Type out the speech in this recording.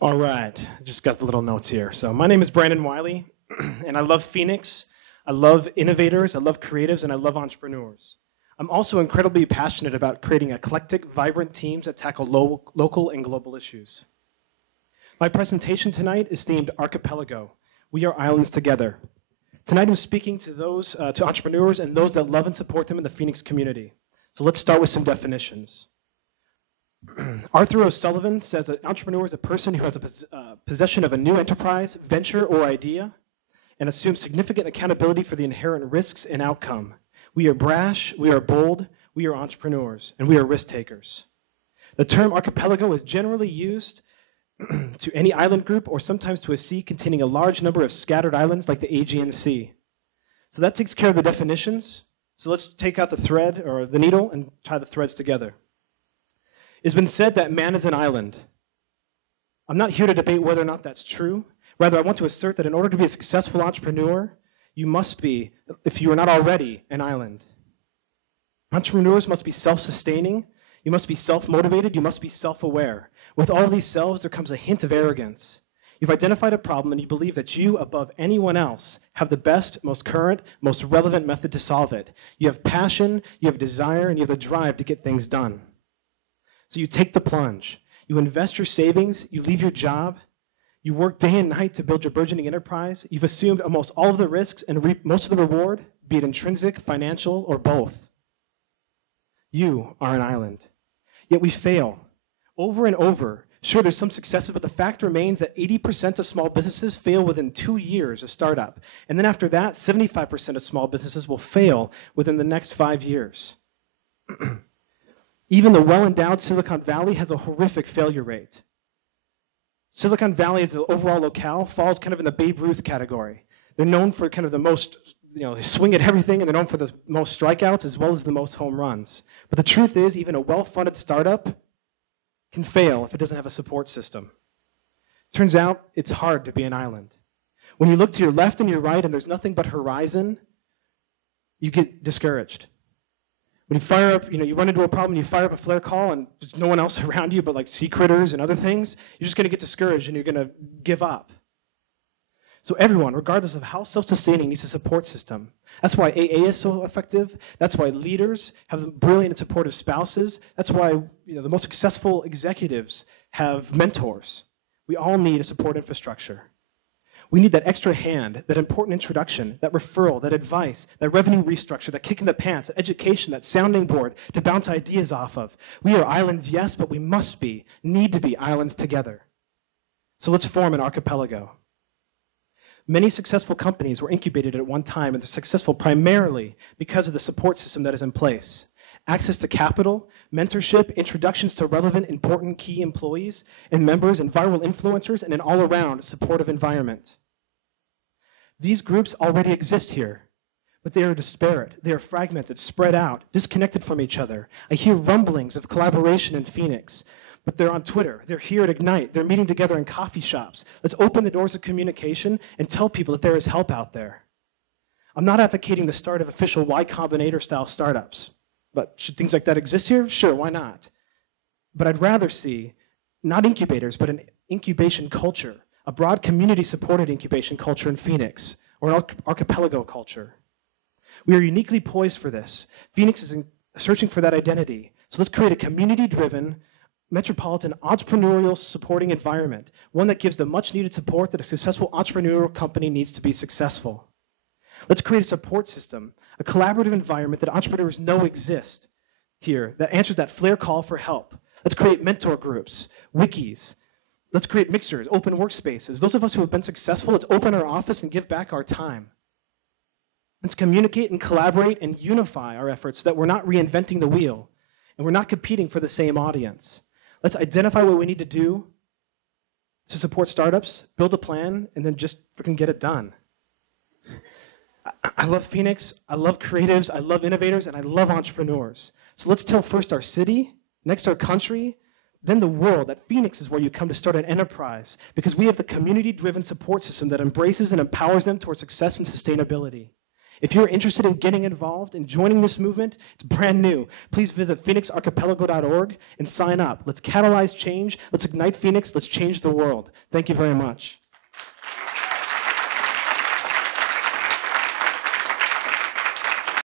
All right, just got the little notes here. So my name is Brandon Wiley, and I love Phoenix. I love innovators, I love creatives, and I love entrepreneurs. I'm also incredibly passionate about creating eclectic, vibrant teams that tackle local and global issues. My presentation tonight is themed Archipelago. We are islands together. Tonight I'm speaking to to entrepreneurs and those that love and support them in the Phoenix community. So let's start with some definitions. Arthur O'Sullivan says that an entrepreneur is a person who has a possession of a new enterprise, venture, or idea, and assumes significant accountability for the inherent risks and outcome. We are brash, we are bold, we are entrepreneurs, and we are risk takers. The term archipelago is generally used to any island group or sometimes to a sea containing a large number of scattered islands like the Aegean Sea. So that takes care of the definitions. So let's take out the thread or the needle and tie the threads together. It's been said that man is an island. I'm not here to debate whether or not that's true. Rather, I want to assert that in order to be a successful entrepreneur, you must be, if you are not already, an island. Entrepreneurs must be self-sustaining, you must be self-motivated, you must be self-aware. With all of these selves, there comes a hint of arrogance. You've identified a problem and you believe that you, above anyone else, have the best, most current, most relevant method to solve it. You have passion, you have desire, and you have the drive to get things done. So you take the plunge. You invest your savings, you leave your job, you work day and night to build your burgeoning enterprise. You've assumed almost all of the risks and reap most of the reward, be it intrinsic, financial, or both. You are an island. Yet we fail over and over. Sure, there's some successes, but the fact remains that 80% of small businesses fail within 2 years of startup. And then after that, 75% of small businesses will fail within the next 5 years. Even the well-endowed Silicon Valley has a horrific failure rate. Silicon Valley as an overall locale falls kind of in the Babe Ruth category. They're known for kind of the most, they swing at everything, and they're known for the most strikeouts as well as the most home runs. But the truth is, even a well-funded startup can fail if it doesn't have a support system. Turns out, it's hard to be an island. When you look to your left and your right and there's nothing but horizon, you get discouraged. When you fire up, you run into a problem, you fire up a flare call, and there's no one else around you but like sea critters and other things, you're just going to get discouraged and you're going to give up. So everyone, regardless of how self-sustaining, needs a support system. That's why AA is so effective. That's why leaders have brilliant and supportive spouses. That's why the most successful executives have mentors. We all need a support infrastructure. We need that extra hand, that important introduction, that referral, that advice, that revenue restructure, that kick in the pants, that education, that sounding board to bounce ideas off of. We are islands, yes, but we need to be islands together. So let's form an archipelago. Many successful companies were incubated at one time, and they're successful primarily because of the support system that is in place. Access to capital, mentorship, introductions to relevant, important key employees and members and viral influencers, and an all-around supportive environment. These groups already exist here, but they are disparate, they are fragmented, spread out, disconnected from each other. I hear rumblings of collaboration in Phoenix, but they're on Twitter, they're here at Ignite, they're meeting together in coffee shops. Let's open the doors of communication and tell people that there is help out there. I'm not advocating the start of official Y Combinator style startups. But should things like that exist here? Sure, why not? But I'd rather see not incubators, but an incubation culture, a broad community-supported incubation culture in Phoenix, or an archipelago culture. We are uniquely poised for this. Phoenix is searching for that identity. So let's create a community-driven, metropolitan, entrepreneurial supporting environment, one that gives the much-needed support that a successful entrepreneurial company needs to be successful. Let's create a support system, a collaborative environment that entrepreneurs know exist here, that answers that flare call for help. Let's create mentor groups, wikis. Let's create mixers, open workspaces. Those of us who have been successful, let's open our office and give back our time. Let's communicate and collaborate and unify our efforts so that we're not reinventing the wheel and we're not competing for the same audience. Let's identify what we need to do to support startups, build a plan, and then just freaking get it done. I love Phoenix, I love creatives, I love innovators, and I love entrepreneurs. So let's tell first our city, next our country, then the world that Phoenix is where you come to start an enterprise because we have the community-driven support system that embraces and empowers them towards success and sustainability. If you're interested in getting involved and joining this movement, it's brand new. Please visit phoenixarchipelago.org and sign up. Let's catalyze change. Let's ignite Phoenix. Let's change the world. Thank you very much.